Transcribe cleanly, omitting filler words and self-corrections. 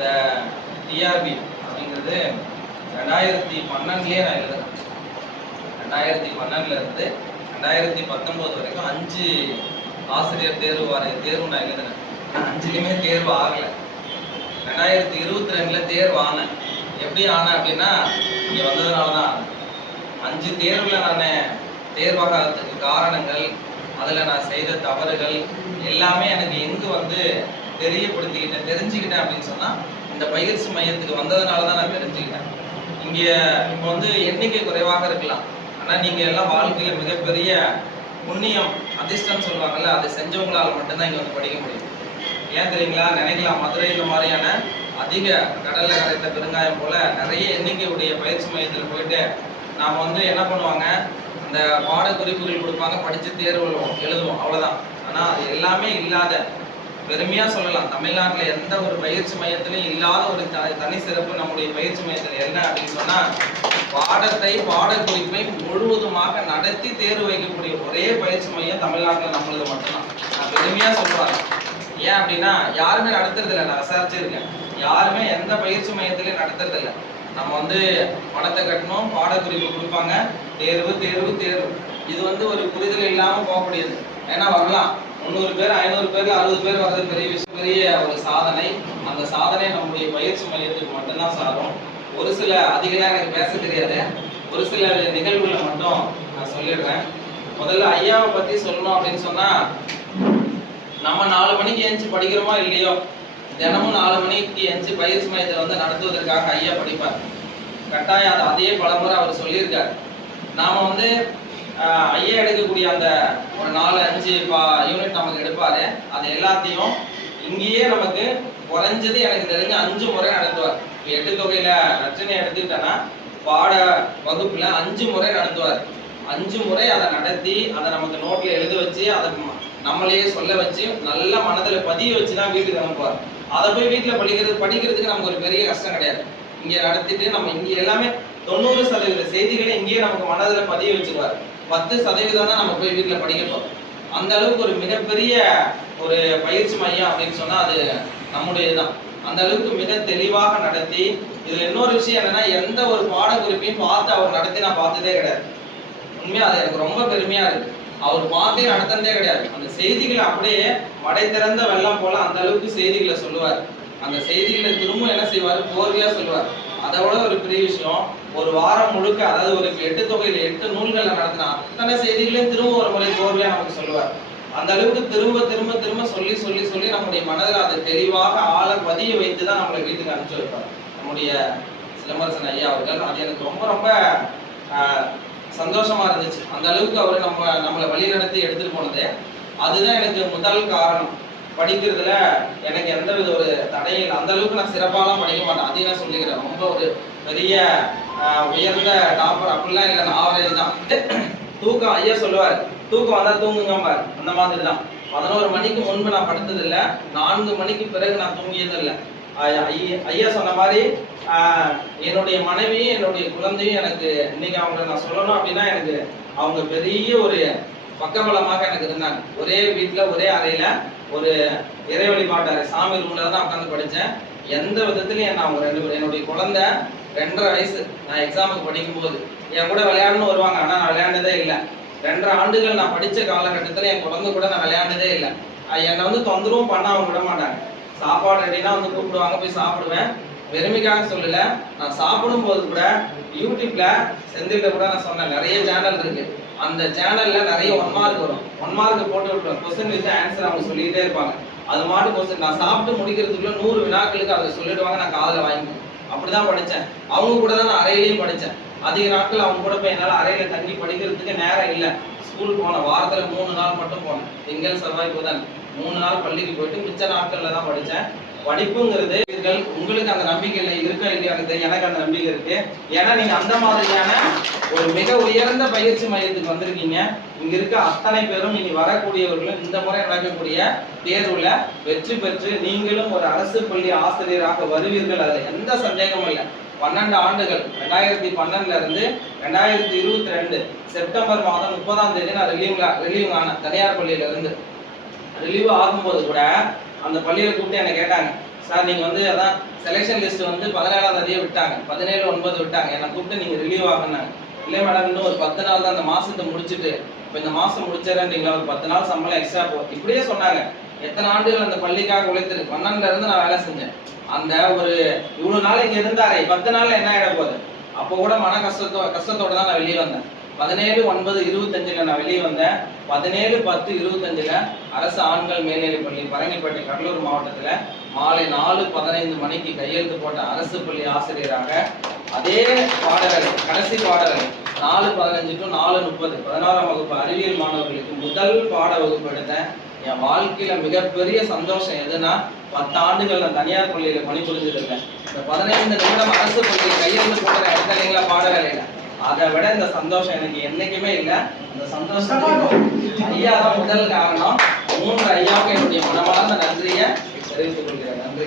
இந்த டிஆர்பி அப்படிங்கிறது 2012 நான் எழுதுறேன். 2012 இருந்து 2019 வரைக்கும் 5 ஆசிரியர் தேர்வு நான் எழுதுனேன். 5லையுமே தேர்வு ஆகலை. 2022 தேர்வு ஆனேன். எப்படி ஆனேன் அப்படின்னா இங்கே வந்ததுனால தான். 5 தேர்வில் நான் தேர்வாகிறதுக்கு காரணங்கள், அதில் நான் செய்த தவறுகள் எல்லாமே எனக்கு எங்கு தெரிஞ்சுக்கிட்டேன் அப்படின்னு சொன்னால் இந்த பயிற்சி மையத்துக்கு வந்ததுனால தான் நான் தெரிஞ்சுக்கிட்டேன். இங்கே இப்போ எண்ணிக்கை குறைவாக இருக்கலாம், ஆனால் நீங்கள் எல்லாம் வாழ்க்கையில் மிகப்பெரிய புண்ணியம் அதிர்ஷ்டம் சொல்லுவாங்கல்ல, அதை செஞ்சவங்களால் மட்டும்தான் இங்கே படிக்க முடியும். ஏன் தெரியுங்களா? நினைக்கலாம் மதுரை இந்த மாதிரியான அதிக கடல்ல கரைத்த பெருங்காயம் போல நிறைய எண்ணிக்கையுடைய பயிற்சி மையத்தில் போயிட்டு நாம் என்ன பண்ணுவாங்க, அந்த பாட குறிப்புகள் கொடுப்பாங்க, படித்து தேர்வு எழுதுவோம், அவ்வளோதான். ஆனால் அது எல்லாமே இல்லாத, பெருமையாக சொல்லலாம், தமிழ்நாட்டில் எந்த ஒரு பயிற்சி மையத்திலையும் இல்லாத ஒரு தனி சிறப்பு நம்முடைய பயிற்சி மையத்தில் என்ன அப்படின்னு சொன்னால், பாடக்குறிப்பை முழுவதுமாக நடத்தி தேர்வு வைக்கக்கூடிய ஒரே பயிற்சி மையம் தமிழ்நாட்டில் நம்மளது மட்டும்தான். நான் பெருமையாக சொல்லுவாங்க. ஏன் அப்படின்னா யாருமே நடத்துறதில்லை. நான் விசாரிச்சிருக்கேன், யாருமே எந்த பயிற்சி மையத்திலையும் நடத்துறதில்லை. நம்ம பணத்தை கட்டணும், பாடக்குறிப்பு கொடுப்பாங்க, தேர்வு தேர்வு தேர்வு. இது ஒரு புரிதல் இல்லாமல் போகக்கூடியது. ஏன்னா வரலாம் 300 பேர் 500 பேர்ல 60 பேர் வர்றது பெரிய விஷயம், பெரிய ஒரு சாதனை. அந்த சாதனை நம்முடைய பயிற்சி மையத்துக்கு மட்டும்தான் சாரும். ஒரு சில அதிகமாக எனக்கு பேச தெரியாது, ஒரு சில நிகழ்வுகளை மட்டும் நான் சொல்லிடுறேன். முதல்ல ஐயாவை பற்றி சொல்லணும் அப்படின்னு சொன்னால், நம்ம 4 மணிக்கு எழுந்து படிக்கிறோமோ இல்லையோ, தினமும் 4 மணிக்கு எழுந்து பயிற்சி மையத்தை நடத்துவதற்காக ஐயா படிப்பார். கட்டாயம் அதையே பலமுறை அவர் சொல்லியிருக்கார். நாம் ஐயா எடுக்கக்கூடிய அந்த ஒரு 4-5 யூனிட் நமக்கு எடுப்பார். அது எல்லாத்தையும் இங்கேயே நமக்கு குறைஞ்சது எனக்கு தெரிஞ்சு 5 முறை நடத்துவார். 8 தொகையில் ரச்சனை எடுத்துக்கிட்டேன்னா பாட வகுப்பில் 5 முறை நடத்துவார். 5 முறை அதை நடத்தி அதை நமக்கு நோட்டில் எழுத வச்சு அதை நம்மளையே சொல்ல வச்சு நல்ல மனதில் பதிய வச்சு தான் வீட்டுக்கு அனுப்புவார். அதை போய் வீட்டில் படிக்கிறதுக்கு நமக்கு ஒரு பெரிய கஷ்டம் கிடையாது. இங்கே நடத்திட்டு நம்ம இங்கே எல்லாமே 90% செய்திகளை இங்கேயே நமக்கு மனதில் பதிய வச்சுருவார். 10% தான் நம்ம போய் வீட்டில் படிக்கப்போம். அந்த அளவுக்கு ஒரு மிகப்பெரிய ஒரு பயிற்சி மையம் அப்படின்னு சொன்னால் அது நம்முடையதுதான். அந்த அளவுக்கு மிக தெளிவாக நடத்தி, இதில் இன்னொரு விஷயம் என்னன்னா, எந்த ஒரு பாடக்குறிப்பையும் பார்த்து அவர் நடத்தி நான் பார்த்ததே கிடையாது. உண்மையாக அது எனக்கு ரொம்ப பெருமையாக இருக்கு. அவர் பார்த்தே நடத்ததே கிடையாது. அந்த செய்திகளை அப்படியே மடை திறந்த வெள்ளம் போல அந்த அளவுக்கு செய்திகளை சொல்லுவார். அந்த செய்திகளை திரும்ப என்ன செய்வார், கோர்வையாக சொல்லுவார். அதை விட ஒரு பெரிய விஷயம், ஒரு வாரம் முழுக்க, அதாவது ஒரு 8 தொகையில் 8 நூல்களை நடத்தினா அத்தனை செய்திகளையும் திரும்ப ஒரு முறை கோர்வையாக நமக்கு சொல்லுவார். அந்த அளவுக்கு திரும்ப திரும்ப திரும்ப சொல்லி சொல்லி சொல்லி நம்முடைய மனதில் அதை தெளிவாக ஆழ பதிய வைத்து தான் நம்மளை வீட்டுக்கு அனுப்பிச்சு வைப்பார் நம்முடைய சிலம்பரசன் ஐயா அவர்கள். அது எனக்கு ரொம்ப ரொம்ப சந்தோஷமா இருந்துச்சு. அந்த அளவுக்கு அவர் நம்மளை வழி நடத்தி எடுத்துட்டு போனது அதுதான் எனக்கு முதல் காரணம். படிக்கிறதுல எனக்கு எந்தவித ஒரு தடையில், அந்த அளவுக்கு நான் சிறப்பாலாம் படிக்க மாட்டேன், அதையும் நான் சொல்லிக்கிறேன். ரொம்ப ஒரு பெரிய உயர்ந்த டாப்பர் அப்படிலாம் இல்லை, நான் ஆவரேஜ் தான். தூக்கம் ஐயா சொல்லுவார், தூக்கம் வந்தால் தூங்குங்கம்பார். அந்த மாதிரி தான். 11 மணிக்கு முன்பு நான் படுத்தது இல்லை, 4 மணிக்கு பிறகு நான் தூங்கியது இல்லை. ஐயா சொன்ன மாதிரி என்னுடைய மனைவியும் என்னுடைய குழந்தையும் எனக்கு இன்னைக்கு அவங்களை நான் சொல்லணும் அப்படின்னா, எனக்கு அவங்க பெரிய ஒரு பக்கபலமாக எனக்கு இருந்தாங்க. ஒரே வீட்டில் ஒரே அறையில் ஒரு இறை வழிபாட்டு அறை, சாமி ரூம்ல தான் உட்காந்து படித்தேன். எந்த விதத்துலையும் என்ன அவங்க 2 பேரும், என்னுடைய குழந்தை 2.5 வயசு, நான் எக்ஸாமுக்கு படிக்கும்போது என் கூட விளையாடணும்னு வருவாங்க, ஆனால் நான் விளையாண்டதே இல்லை. 2.5 ஆண்டுகள் நான் படித்த காலகட்டத்தில் என் குழந்தை கூட நான் விளையாண்டதே இல்லை. என்னை தொந்தரவும் பண்ண அவங்க விட மாட்டாங்க. சாப்பாடு ரெடினா கூப்பிடுவாங்க, போய் சாப்பிடுவேன். பெருமைக்காக சொல்லலை, நான் சாப்பிடும் போது கூட யூடியூப்ல செந்தில்கிட்ட கூட நான் சொன்னேன், நிறைய சேனல் இருக்கு. அந்த சேனல்ல நிறைய 1 மார்க் வரும். 1 மார்க் போட்டு விட்டுருவேன், கொஸ்டின் வித் ஆன்சர் அவங்க சொல்லிக்கிட்டே இருப்பாங்க. அது மாட்டு கொஸ்டின் நான் சாப்பிட்டு முடிக்கிறதுக்குள்ள 100 வினாக்களுக்கு அதை சொல்லிடுவாங்க, நான் காதில் வாங்கிப்பேன். அப்படிதான் படித்தேன். அவங்க கூட தான் நான் அறையிலையும் படித்தேன். அதிக நாட்கள் அவங்க கூட போய் என்னால் அறையில் தங்கி படிக்கிறதுக்கு நேரம் இல்லை. ஸ்கூல் போனேன், வாரத்தில் 3 நாள் மட்டும் போனேன். திங்கள் செவ்வாய் புதன் 3 நாள் பள்ளிக்கு போயிட்டு மிச்ச நாட்களில் தான் படித்தேன். படிப்புங்கிறது உங்களுக்கு அந்த நம்பிக்கை இருக்கா இல்லையா எனக்கு அந்த நம்பிக்கை இருக்கு. ஏன்னா நீங்க அந்த மாதிரியான ஒரு மிக உயர்ந்த பயிற்சி மையத்துக்கு வந்திருக்கீங்க. இங்க இருக்க அத்தனை பேரும் இனி வரக்கூடியவர்களும் இந்த முறை நடக்கக்கூடிய தேர்வுல வெற்றி பெற்று நீங்களும் ஒரு அரசு பள்ளி ஆசிரியராக வருவீர்கள், அதுல எந்த சந்தேகமும் இல்லை. 12 ஆண்டுகள் 2012 இருந்து 2022 செப்டம்பர் மாதம் 30ஆம் தேதி நான் ரிலீவ் ஆனேன். தனியார் பள்ளியில இருந்து ரிலீவ் ஆகும்போது கூட அந்த பள்ளியில கூப்பிட்டு என்ன கேட்டாங்க, சார் நீங்க வந்து அதான் செலெக்ஷன் லிஸ்ட் வந்து 17ஆம் தேதியே விட்டாங்க, 17/9 விட்டாங்க. என்னை கூப்பிட்டு நீங்க ரிலீவ் ஆகுனாங்க. இல்லை மேடம் இன்னும் ஒரு 10 நாள் தான், அந்த மாசத்தை முடிச்சுட்டு இப்போ இந்த மாசம் முடிச்சிடறீங்களா, ஒரு 10 நாள் சம்பளம் எக்ஸ்ட்ரா போகும் இப்படியே சொன்னாங்க. எத்தனை ஆண்டுகள் அந்த பள்ளிக்காக உழைத்திருக்கு, 12ல இருந்து நான் வேலை செஞ்சேன். அந்த ஒரு இவ்வளவு நாள் இங்க இருந்தாரே 10 நாள்ல என்ன ஆயிட போகுது. அப்போ கூட மன கஷ்டத்தோட தான் நான் வெளியே வந்தேன். 17/9/25 நான் வெளியே வந்தேன். 17/10/25 அரசு ஆண்கள் மேல்நிலைப் பள்ளி பரங்கிப்பேட்டை கடலூர் மாவட்டத்துல மாலை 4:15 மணிக்கு கையெழுத்து போட்ட அரசு பள்ளி ஆசிரியராக அதே பாடவேளை கடைசி பாடவேளை 4:15 to 4:30 11ஆம் வகுப்பு அறிவியல் மாணவர்களுக்கு முதல் பாட வகுப்பு எடுத்தேன். என் வாழ்க்கையில மிகப்பெரிய சந்தோஷம் எதுனா 10 ஆண்டுகள் நான் தனியார் பள்ளியில பணிபுரிஞ்சது இல்லை. இந்த 15 நிமிடம் அரசு பள்ளியில் கையெழுத்து போடுற இடத்துல பாட வேலையில அதை விட இந்த சந்தோஷம் எனக்கு என்னைக்குமே இல்லை. அந்த சந்தோஷம் ஐயா தான் முதல் காரணம். 3 ஐயாவுக்கு என்னுடைய மனமார்ந்த நன்றியை தெரிவித்துக் கொள்கிறேன். நன்றி.